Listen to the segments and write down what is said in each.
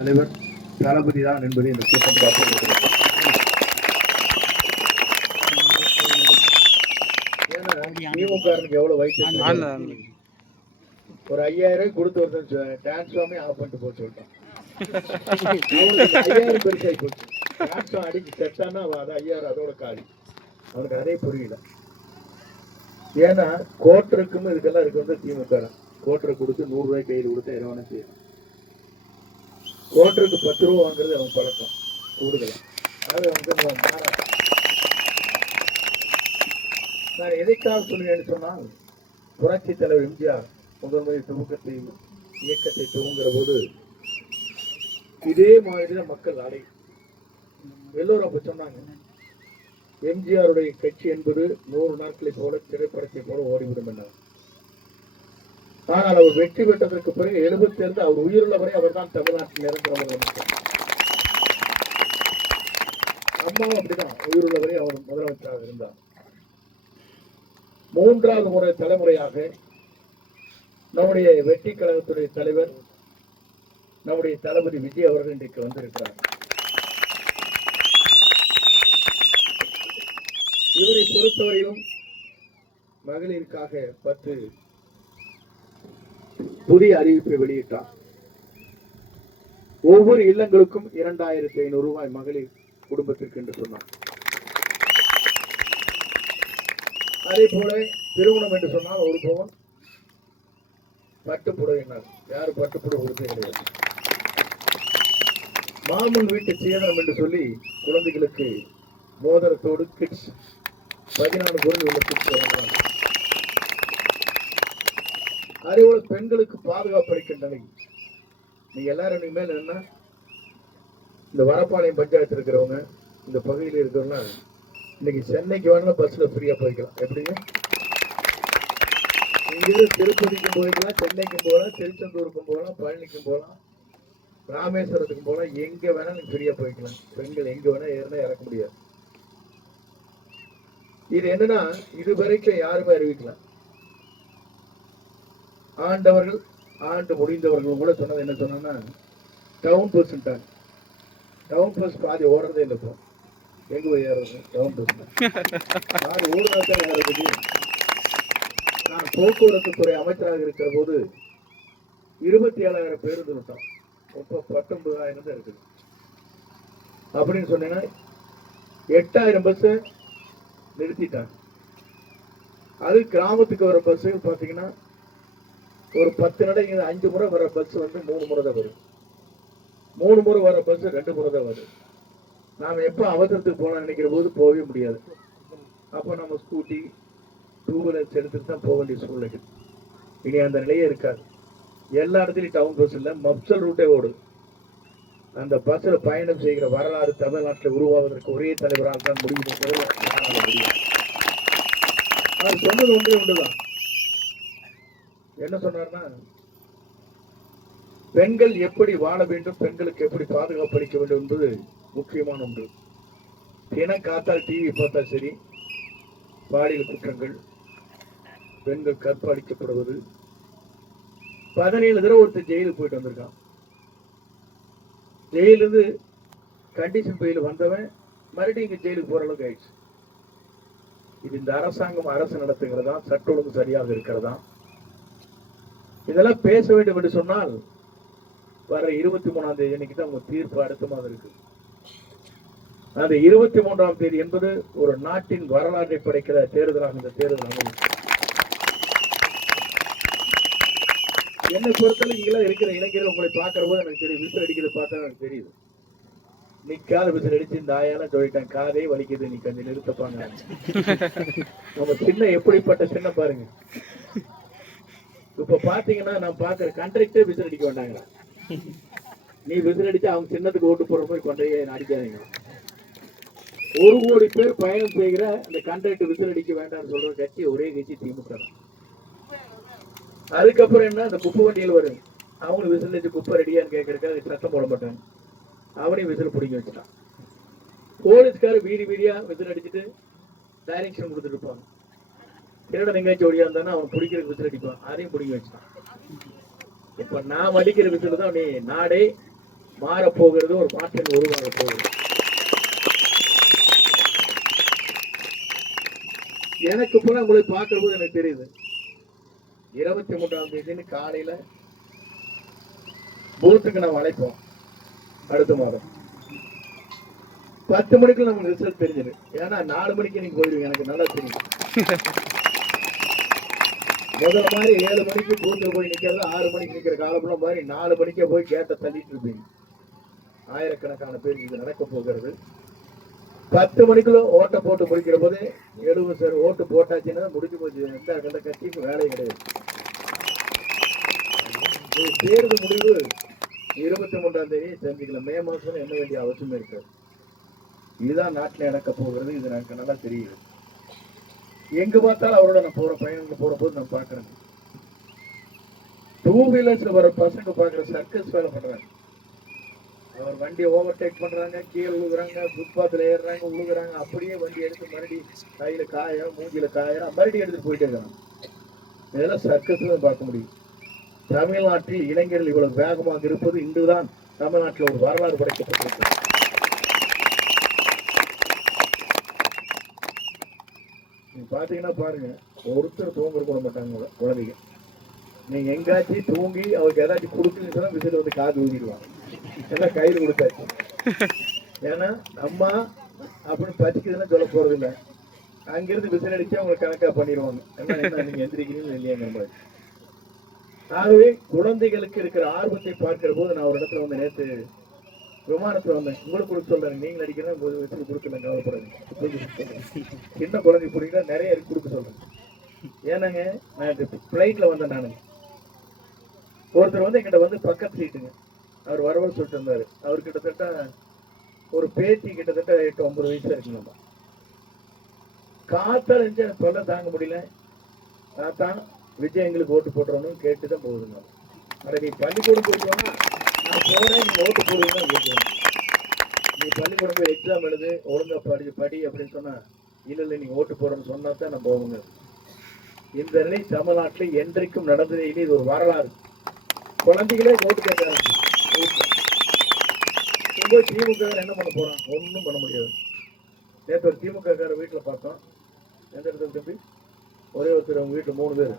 தலைவர் தளபதி தான் என்பதை இந்த கூட்டத்தில் திமுக எவ்வளவு வயிற்று ஒரு 5000 கொடுத்து ஒருத்தன் டிரான்ஸ்ஃபார்மே ஆஃப் பண்ணிட்டு போக சொல்லிட்டான். 5000 பெருசாகி போச்சு. டிரான்ஸ்ஃபார்ம் அடிச்சு செட்டானா அது 5000 அதோட காலி. அவனுக்கு அதே புரியல. ஏன்னா கோட்டருக்கும் இதுக்கெல்லாம் இருக்கு வந்து திமுக கோட்டரை கொடுத்து 100 ரூபாய் கையில் கொடுத்து எதவான செய்யணும். கோட்டருக்கு 10 ரூபா வாங்குறது அவன் பழக்கம் கூடுதல. அது வந்து நான் எதைக்காக சொல்லுவேன்னு சொன்னால், புரட்சி தலைவர் எம்ஜிஆர் முதன்முறை துவக்கத்தை இயக்கத்தை துவங்குற போது இதே மாதிரிதான் மக்கள் அடை எல்லோரும் அப்ப சொன்னாங்க, எம்ஜிஆருடைய கட்சி என்பது 100 நாட்களை போல திரைப்படத்தை போல ஓடிவிடும் என்றார். ஆனால் அவர் வெற்றி பெற்றதற்கு பிறகு 77 அவர் உயிருள்ள வரை அவர் தான் தமிழ்நாட்டில் நிரந்தரமாக மக்கள். அம்மாவும் அப்படிதான் உயிருள்ள வரை அவர் முதலமைச்சராக இருந்தார். 3வது முறை தலைமுறையாக நம்முடைய வெற்றி கழகத்துடைய தலைவர் நம்முடைய தளபதி விஜய் அவர்கள் இன்றைக்கு வந்திருக்கிறார். இவரை பொறுத்தவரையிலும் மகளிருக்காக 10 புதிய அறிவிப்பை வெளியிட்டார். ஒவ்வொரு இல்லங்களுக்கும் 2500 ரூபாய் மகளிர் குடும்பத்திற்கு என்று சொன்னார். அதே போல திருமணம் என்று சொன்னால் ஒரு பவன் பட்டுப்புடவை. யாரு பட்டுப்புடவை கொடுத்தே கிடையாது. மாமன் வீட்டு சேதனம் என்று சொல்லி குழந்தைகளுக்கு மோதிரத்தோடு கிட்ஸ் 14 பொருள் உள்ள கிட்ஸ் வழங்குவாங்க. அதே போல பெண்களுக்கு பாதுகாப்பு அளிக்கின்றன. நீங்க எல்லாரும் இனிமேல் என்ன, இந்த வரப்பாளையம் பஞ்சாயத்து இருக்கிறவங்க, இந்த பகுதியில் இருக்கிறவங்க இன்னைக்கு சென்னைக்கு வேணாலும் பஸ்ல ஃப்ரீயா போய்க்கலாம். எப்படிங்க? இங்கிருந்து திருப்பதிக்கும் போய்க்கலாம், சென்னைக்கும் போகலாம், திருச்செந்தூருக்கும் போகலாம், பழனிக்கும் போகலாம், ராமேஸ்வரத்துக்கும் போகலாம். எங்க வேணா நீங்க ஃப்ரீயா போய்க்கலாம். பெண்கள் எங்க வேணா ஏறினா இறக்க முடியாது. இது என்னன்னா, இதுவரைக்கும் யாருமே அறிவிக்கலாம். ஆண்டவர்கள் ஆண்டு முடிந்தவர்கள் கூட சொன்னது என்ன சொன்னா, டவுன் பஸ். டவுன் பஸ் பாதி ஓடுறதே இல்லை. இப்போ எங்க போய் ஏறது? டவுன் பஸ் பாதி ஓடுறதான் ஏறது. நான் போக்குவரத்து துறை அமைச்சராக இருக்கிற போது 27,000 பேருந்து விட்டோம். இப்போ 19,000 தான் இருக்குது. அப்படின்னு சொன்னீங்கன்னா 8,000 பஸ் நிறுத்திட்டாங்க. அது கிராமத்துக்கு வர பஸ் பாத்தீங்கன்னா ஒரு 10 நடை 5 முறை வர பஸ் வந்து 3 முறை தான் வரும். 3 முறை வர பஸ் 2 முறை தான் வரும். நாம எப்ப அவசரத்துக்கு போன நினைக்கிற போது போகவே முடியாது. அப்ப நம்ம ஸ்கூட்டி 2 வீலர்ஸ் எடுத்துட்டு தான் போக வேண்டிய சூழ்நிலை. இனி அந்த நிலையே இருக்காது. எல்லா இடத்துலையும் டவுன் பஸ் இல்லை, மப்சல் ரூட்டே ஓடும். அந்த பஸ்ல பயணம் செய்கிற வரலாறு தமிழ்நாட்டில் உருவாவதற்கு ஒரே தலைவரால் தான் முடியும். அவர் சொன்னது ஒன்றே ஒன்றுதான். என்ன சொன்னார்னா, பெண்கள் எப்படி வாழ வேண்டும், பெண்களுக்கு எப்படி பாதுகாப்பு அளிக்க வேண்டும் என்பது முக்கியமான ஒன்று. தினம் காத்தால் டிவி பார்த்தா சரி, பாலியல் குற்றங்கள், பெண்கள் கற்பழிக்கப்படுவது. 17 தடவை ஒருத்தர் ஜெயிலுக்கு போயிட்டு வந்திருக்கான். ஜெயிலிருந்து கண்டிஷன் பெயில் வந்தவன் மறுபடியும் இங்க ஜெயிலுக்கு போற அளவுக்கு ஆயிடுச்சு. இது இந்த அரசாங்கம் அரசு நடத்துகிறதா, சட்ட ஒழுங்கு சரியாக இருக்கிறதா? இதெல்லாம் பேச வேண்டும் என்று சொன்னால் வர 23ஆம் தேதி அன்னைக்கு தான் உங்க தீர்ப்பு அடுத்த மாதம் இருக்கு. அந்த 23ஆம் தேதி என்பது ஒரு நாட்டின் வரலாற்றை படைக்கிற தேர்தலாக இந்த தேர்தல் அமையும். என்னை பொறுத்தவரை இங்கெல்லாம் இருக்கிற இளைஞர்கள் உங்களை பார்க்கிற போது எனக்கு தெரியும். விசில் அடிக்கிறது பார்த்தா எனக்கு தெரியுது. நிக்காத விசில் அடிச்சு இந்த ஆயாலாம் சொல்லிட்டேன், காதே வலிக்குது, நீ கொஞ்சம் நிறுத்தப்பாங்க. நம்ம சின்ன எப்படிப்பட்ட சின்ன பாருங்க. இப்ப பாத்தீங்கன்னா நான் பாக்குற கண்ட்ராக்டே விசில் அடிக்க வேண்டாங்க. நீ விசில் அடிச்சா அவங்க சின்னத்துக்கு ஓட்டு போற மாதிரி கொண்டே அடிக்காதீங்க. 1 கோடி பேர் பயணம் செய்கிற அந்த கண்ட்ராக்ட் விசில் அடிக்க வேண்டாம்னு சொல்ற கட்சி ஒரே கட்சி திமுக. அதுக்கப்புறம் என்ன, அந்த குப்பை வண்டியில் வரும். அவங்களும் விசில் அடிச்சு குப்பை ரெடியான்னு கேட்கறதுக்கு சத்தம் போட மாட்டாங்க. அவனையும் விசில் பிடிக்க வச்சுட்டான். போலீஸ்காரர் வீதி வீதியா விசில் அடிச்சுட்டு டைரக்ஷன் கொடுத்துட்டு இருப்பாங்க. திருடன் எங்கேயாச்சும் ஓடியா இருந்தானா அவன் பிடிக்கிறதுக்கு விசில் அடிப்பான். அதையும் பிடிக்க வச்சுட்டான். இப்ப நாம் அடிக்கிற விசில் தான் நீ நாடே மாறப்போகிறது, ஒரு மாற்றம் உருவாக போகிறது. எனக்கு போல உங்களை பார்க்கிற போது எனக்கு தெரியுது 23ஆம் தேதி காலையில பூத்துக்கு நம்ம அழைப்போம். அடுத்த மாதம் 10 மணிக்குள்ள நமக்கு ரிசல்ட் தெரிஞ்சிரு. ஏன்னா 4 மணிக்கு நீங்க போயிடுவீங்க, எனக்கு நல்லா தெரியும். முதல்ல மாதிரி 7 மணிக்கு பூத்துல போய் நிக்கிறது, 6 மணிக்கு நிக்கிற காலப்புல மாதிரி 4 மணிக்கே போய் கேட்ட தள்ளிட்டு இருப்பீங்க. ஆயிரக்கணக்கான பேர் இது நடக்க போகிறது. 10 மணிக்குள்ள ஓட்டை போட்டு முடிக்கிற போது 70% ஓட்டு போட்டாச்சுன்னா முடிஞ்சு போச்சு. எந்த கட்சிக்கும் வேலையும் கிடையாது. தேர்தல் முடிவு 23ஆம் தேதி தெரிஞ்சுக்கலாம். மே மாசம் என்ன வேண்டிய அவசியம் இருக்காது. இதுதான் நாட்டில் நடக்க போகிறது. இது எனக்கு நல்லா தெரியுது. எங்க பார்த்தாலும் அவரோட நான் போற பயணங்கள் போற போது நான் பாக்குறேன். 2 வீலர்ஸ்ல வர பசங்க பாக்குற சர்க்கஸ் வேலை பண்றாங்க. அவர் வண்டியை ஓவர்டேக் பண்றாங்க, கீழே விழுகுறாங்க, ஃபுட்பாத்ல ஏறுறாங்க, விழுகுறாங்க. அப்படியே வண்டி எடுத்து மறுபடியும் கையில காயம், மூஞ்சில காயம், மறுபடியும் எடுத்துட்டு போயிட்டே இருக்காங்க. இதெல்லாம் சர்க்கஸ் பார்க்க முடியும். தமிழ்நாட்டில் இளைஞர்கள் இவ்வளவு வேகமாக இருப்பது இன்றுதான் தமிழ்நாட்டில் ஒரு வரலாறு படைக்கப்பட்டிருக்கிறது. பாத்தீங்கன்னா பாருங்க, ஒருத்தர் தூங்க கூட மாட்டாங்க குழந்தைங்க. நீங்க எங்காச்சும் தூங்கி அவருக்கு ஏதாச்சும் கொடுக்குன்னு சொன்னா விசில் வந்து காது ஊதிடுவாங்க. எல்லாம் கையில் கொடுத்தாச்சு. ஏன்னா அம்மா அப்படின்னு பச்சிக்குதுன்னு சொல்ல போறது இல்லை. அங்கிருந்து விசில் அடிச்சு அவங்க கணக்கா பண்ணிடுவாங்க. என்ன நீங்க எந்திரிக்கிறீங்க இல்லையாங்கிற மாதிரி. ஆகவே குழந்தைகளுக்கு இருக்கிற ஆர்வத்தை பார்க்கிற போது நான் ஒரு இடத்துல வந்து நேற்று விமானத்துல வந்தேன். உங்களுக்கு கொடுக்க சொல்றேன், நீங்க அடிக்கிறதா விசில் கொடுக்கல, கவலைப்படாது. சின்ன குழந்தை பிடிக்கிற நிறைய கொடுக்க சொல்றேன். ஏன்னாங்க நான் பிளைட்ல வந்தேன். நானு ஒருத்தர் வந்து எங்கிட்ட வந்து பக்கத்து சீட்டுங்க, அவர் வரவல் சொல்லிட்டு இருந்தாரு. அவர் கிட்டத்தட்ட ஒரு பேத்தி கிட்டத்தட்ட 8-9 வயசுல இருக்குங்க. காத்தால இருந்து எனக்கு சொல்ல தாங்க முடியல. தான் விஜய் எங்களுக்கு ஓட்டு போட்டுறோம்னு கேட்டுதான் போகுதுங்க. அதை நீ பள்ளிக்கூடம் போயிட்டு வாங்க, நான் போறேன், நீ ஓட்டு போடுவீங்கன்னா கேட்குவேன். நீ பள்ளிக்கூடம் போய் எக்ஸாம் எழுது, ஒழுங்கா படி அப்படின்னு சொன்னா இல்ல நீங்க ஓட்டு போறோம்னு சொன்னா தான் நான் போவோங்க. இந்த நிலை தமிழ்நாட்டில் என்றைக்கும் நடந்ததே இல்லை. இது ஒரு வரலாறு. குழந்தைகளே ஓட்டு கேட்கறாங்க. திமுக என்ன பண்ண போறான்? ஒன்றும் பண்ண முடியாது. நேற்று ஒரு திமுக வீட்டுல பார்த்தோம். எந்த இடத்துல தம்பி? ஒரே ஒருத்தர், அவங்க வீட்டுல 3 பேர்.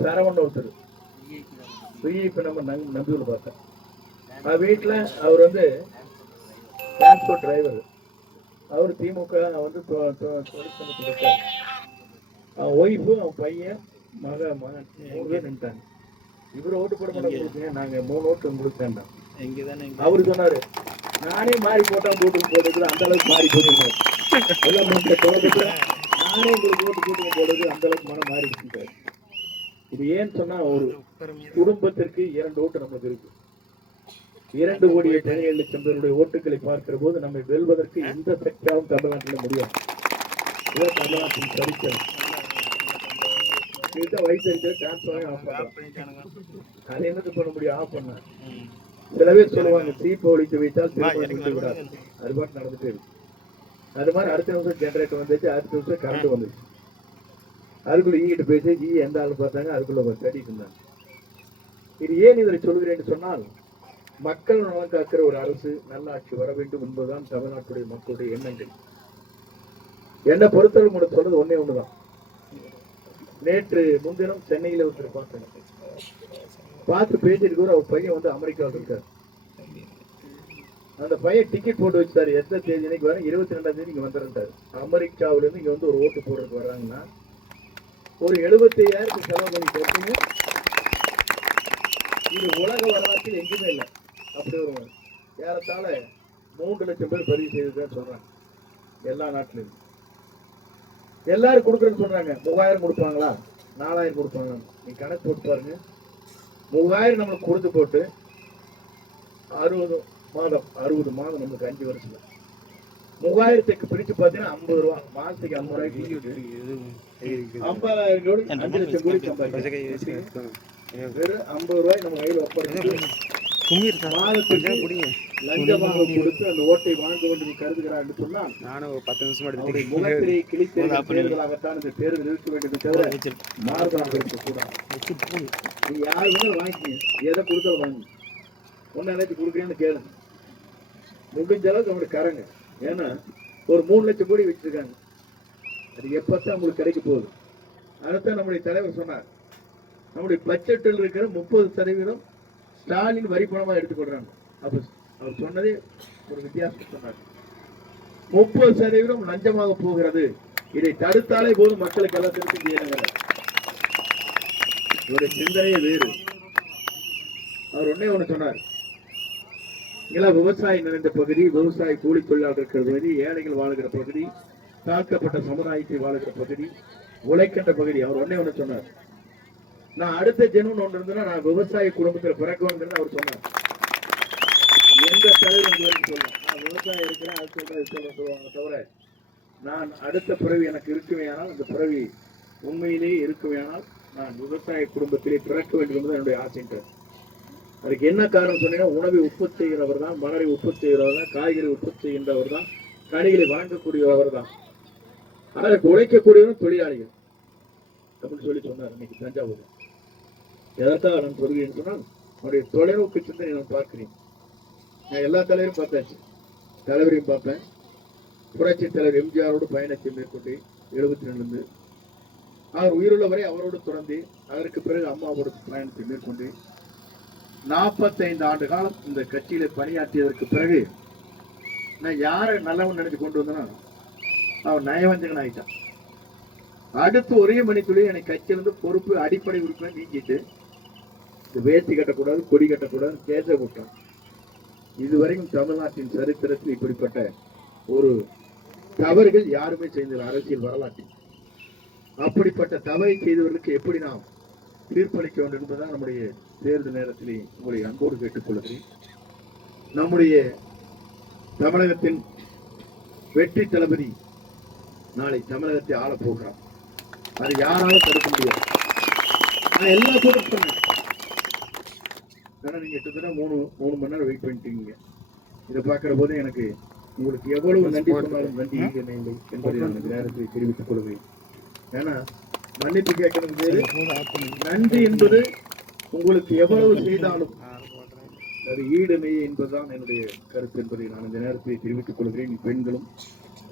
சரவணன் ஒருத்தர், விஐபி நம்ம நம்பியூர் பார்த்தேன். வீட்டுல அவர் வந்து டிரான்ஸ்போர்ட் டிரைவர். அவர் திமுக வந்து தொழிற்சங்கத்துக்கு இருக்காரு. அவன் ஒய்ஃபு, அவன் பையன், மகன் 3 பேர் நின்ட்டாங்க. இவரு ஓட்டு போட மாட்டேங்க, நாங்க 3 ஓட்டு உங்களுக்கு வேண்டாம். அவரு சொன்னாரு, நானே மாறி போட்டா போட்டு அந்த அளவுக்கு மாறி போட்டுருக்காரு. எல்லாம் நானே உங்களுக்கு ஓட்டு போட்டு போடுறது அந்த அளவுக்கு மனம் மாறி இருக்காரு. இது ஏன்னு சொன்னா, ஒரு குடும்பத்திற்கு 2 ஓட்டு நமக்கு இருக்கு. 2,17,00,000 பேருடைய ஓட்டுகளை பார்க்கிற போது நம்மை வெல்வதற்கு எந்த சக்தியாலும் தமிழ்நாட்டில் முடியும். இதான் தமிழ்நாட்டின் சரித்திரம். அது என்னது பண்ண முடியும்? ஆஃப் பண்ண சில பேர் சொல்லுவாங்க, தீப்பை ஒழித்து வைத்தால் விடாது. அது பாட்டு நடந்துட்டே இருக்கு. அது மாதிரி அடுத்த நிமிஷம் ஜெனரேட்டர் வந்துச்சு, அடுத்த நிமிஷம் கரண்ட் வந்துச்சு. அதுக்குள்ள ஈகிட்டு பேசி எந்த ஆள் பார்த்தாங்க, அதுக்குள்ள கட்டிட்டு இருந்தாங்க. இது ஏன் இதை சொல்கிறேன்னு சொன்னால், மக்கள் நலன் காக்கிற ஒரு அரசு, நல்ல ஆட்சி வர வேண்டும் என்பதுதான் தமிழ்நாட்டுடைய மக்களுடைய எண்ணங்கள். என்னை பொறுத்தவரை உங்களுக்கு சொல்றது ஒன்னே ஒண்ணுதான். நேற்று முன்தினம் சென்னையில ஒருத்தர் பார்த்தேன். பார்த்து பேசிட்டு அவர் பையன் வந்து அமெரிக்காவில் இருக்காரு. அந்த பையன் டிக்கெட் போட்டு வச்சாரு. எந்த தேதி இன்னைக்கு வர 22ஆம் தேதி இங்க வந்துட்டாரு. அமெரிக்காவில இருந்து இங்க வந்து ஒரு ஓட்டு போடுறதுக்கு வர்றாங்கன்னா ஒரு 75,000 செலவு பண்ணி கேட்டீங்க. இது உலக வரலாற்றில் எங்குமே இல்லை. அப்படி ஒரு ஏறத்தாழ 3 லட்சம் பேர் பதிவு செய்ததுன்னு சொல்றாங்க. எல்லா நாட்டிலும் எல்லாரும் கொடுக்குறேன்னு சொல்றாங்க. 3000 கொடுப்பாங்களா, 4000 கொடுப்பாங்களா? நீ கணக்கு போட்டு பாருங்க. 3000 நம்மளுக்கு கொடுத்து போட்டு 60 மாதம் நம்மளுக்கு 5 வருஷம். 3000க்கு பிரிச்சு பார்த்தீங்கன்னா 50 ரூபா மாசத்துக்கு. 50 ரூபாய்க்கு 50,000 5 லட்சம் கோடி சம்பாதிக்கிறோம். வெறும் 50 ரூபாய் நம்ம கையில் ஒப்படைச்சு லஞ்சமாக கொடுத்து அந்த ஓட்டை வாங்க வேண்டும் கருதுகிறார் சொன்னா, நானும் 10 நிமிஷம் முகத்திரை கிழித்து தேர்தலாகத்தான் இந்த தேர்தல் இருக்க வேண்டியது தவிர மாறுதலாக இருக்கக்கூடாது. நீ யாரு வேணாலும் வாங்கிக்கீங்க, எதை கொடுத்தாலும் வாங்கி. ஒன்னு நினைச்சு கொடுக்குறேன்னு கேளு. முடிஞ்ச அளவுக்கு அவங்களுக்கு கரங்க. ஏன்னா ஒரு 3 லட்சம் கோடி வச்சிருக்காங்க, அது எப்பத்தான் உங்களுக்கு கிடைக்க போகுது. அதைத்தான் நம்முடைய தலைவர் சொன்னார், நம்முடைய பட்ஜெட்டில் இருக்கிற 30% ஸ்டாலின் வரி பணமா எடுத்துக்கொள்றாங்க. அப்ப அவர் சொன்னதே ஒரு வித்தியாசம் சொன்னார். 30% லஞ்சமாக போகிறது, இதை தடுத்தாலே போதும் மக்களுக்கு எல்லாம் திருப்பி செய்யணுங்கிறார். இவருடைய சிந்தனையே வேறு. அவர் ஒன்னே ஒண்ணு சொன்னார், இங்கெல்லாம் விவசாயம் நிறைந்த பகுதி, விவசாய கூலி தொழிலாளர் இருக்கிற பகுதி, ஏழைகள் வாழ்கிற பகுதி, தாக்கப்பட்ட சமுதாயத்தை வாழ்கிற பகுதி, உழைக்கின்ற பகுதி. அவர் ஒன்னே ஒண்ணு சொன்னார், நான் அடுத்த ஜென்மம் ஒன்று இருந்தேன்னா நான் விவசாய குடும்பத்தில் பிறக்கணுங்கிறது அவர் சொன்னார். எந்த தலைவர் சொல்லலாம், நான் விவசாயம் இருக்கிறேன் அது சொல்லுவாங்க தவிர, நான் அடுத்த பிறவி எனக்கு இருக்குவேயானால், அந்த பிறவி உண்மையிலேயே இருக்குவேயானால் நான் விவசாய குடும்பத்திலே பிறக்க வேண்டும் என்பது என்னுடைய ஆசைன்றார். அதுக்கு என்ன காரணம் சொன்னீங்கன்னா, உணவை உற்பத்தி செய்கிறவர் தான், மலரை உற்பத்தி செய்கிறவர் தான், காய்கறி உற்பத்தி செய்கின்றவர் தான், கனிகளை வாங்கக்கூடியவர் தான், அதற்கு உழைக்கக்கூடியவரும் தொழிலாளிகள் அப்படின்னு சொல்லி சொன்னார் இன்னைக்கு தஞ்சாவூர். எதற்காக நான் சொல்கிறேன்னு சொன்னால், அவருடைய தொலைநோக்கு சிந்தனை நான் பார்க்கிறேன். நான் எல்லா தலைவரும் பார்த்தாச்சு, தலைவரையும் பார்ப்பேன். புரட்சி தலைவர் எம்ஜிஆரோடு பயணத்தை மேற்கொண்டு 72 அவர் உயிருள்ள வரை அவரோடு தொடர்ந்து, அதற்கு பிறகு அம்மாவோட பயணத்தை மேற்கொண்டு 45 ஆண்டு காலம் இந்த கட்சியில பணியாற்றியதற்கு பிறகு நான் யாரை நல்லவன் நினைச்சு கொண்டு வந்தேன்னா அவன் நயவஞ்சகன் ஆயிட்டான். அடுத்து ஒரே மணித்துளி எனக்கு கட்சியிலிருந்து பொறுப்பு அடிப்படை உறுப்பினர் நீக்கிட்டு வேட்டி கட்டக்கூடாது, கொடி கட்டக்கூடாது, கேச விட்டான். இதுவரையும் தமிழ்நாட்டின் சரித்திரத்தில் இப்படிப்பட்ட ஒரு தவறுகள் யாருமே செய்ததில்லை அரசியல் வரலாற்றில். அப்படிப்பட்ட தவறை செய்தவர்களுக்கு எப்படி நாம் தீர்ப்பளிக்க வேண்டும் என்பதுதான் நம்முடைய தேர்தல் நேரத்திலே உங்களை அன்போடு கேட்டுக்கொள்கிறேன். நம்முடைய தமிழகத்தின் வெற்றி தளபதி நாளை தமிழகத்தை ஆளப் போகிறார். அது யாராலும் தடுக்க முடியாது. நான் எல்லா கூட்டம் சொன்னேன், நீங்க கிட்டத்தட்ட 3 மணி நேரம் வெயிட் பண்ணிட்டீங்க. இதை பார்க்கிற போது எனக்கு உங்களுக்கு எவ்வளவு நன்றி சொன்னாலும் நன்றி இல்லை என்பதை நான் இந்த நேரத்தில் தெரிவித்துக் கொள்வேன். ஏன்னா மன்னிப்பு கேட்கறது பேரு நன்றி என்பது உங்களுக்கு எவ்வளவு செய்தாலும் அது ஈடுமை என்பதுதான் என்னுடைய கருத்து என்பதை நான் இந்த நேரத்தில் தெரிவித்துக் கொள்கிறேன். பெண்களும்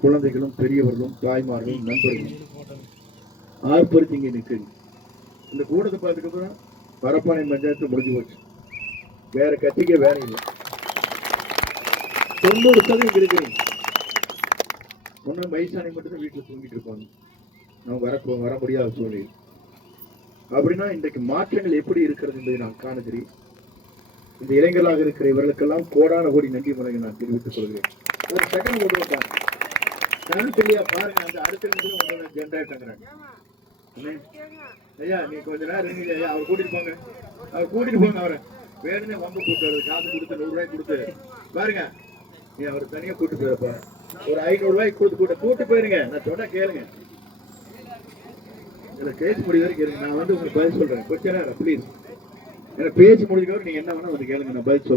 குழந்தைகளும் பெரியவர்களும் தாய்மார்களும் நண்பர்களும் ஆர்ப்பரித்து இங்கே நிற்கிறீங்க. இந்த கூட்டத்தை பார்த்துக்கு அப்புறம் பரப்பானை பஞ்சாயத்து முடிஞ்சு போச்சு, வேற கட்சிக்கே வேலை இல்லை. 90% இருக்கிறீங்க. ஒன்னும் வயசானி மட்டும்தான் வீட்டில் தூங்கிட்டு இருப்பாங்க, நம்ம வர முடியாத சூழ்நிலை. அப்படின்னா இன்றைக்கு மாற்றங்கள் எப்படி இருக்கிறது என்பதை நான் காணுகிறேன். இந்த இளைஞர்களாக இருக்கிற இவர்களுக்கெல்லாம் கோடான கோடி நன்றி முறையை நான் தெரிவித்துக் கொள்கிறேன். ஒரு செகண்ட் ஓடுவாங்க தெளிவா பாருங்க, அந்த அடுத்த நிமிஷம் ஜென்ரேட்டாங்கிறாங்க. ஐயா நீ கொஞ்ச நேரம் ஐயா அவர் கூட்டிட்டு போங்க, அவரை வேணுமே வம்பு கூட்டு காசு கொடுத்து 100 ரூபாய் கொடுத்து பாருங்க, நீ அவர் தனியா கூட்டு போயிருப்பா, ஒரு 500 ரூபாய்க்கு கூட்டு போயிருங்க. நான் சொன்னா கேளுங்க, இதுல பேச்சு முடிவு வரைக்கும் கேளுங்க. நான் உங்களுக்கு பதில் சொல்றேன், கொஞ்ச நேரம் ப்ளீஸ். பேச்சு முடிஞ்ச நீங்க என்ன வேணா வந்து கேளுங்க, நான் பதில் சொல்றேன்.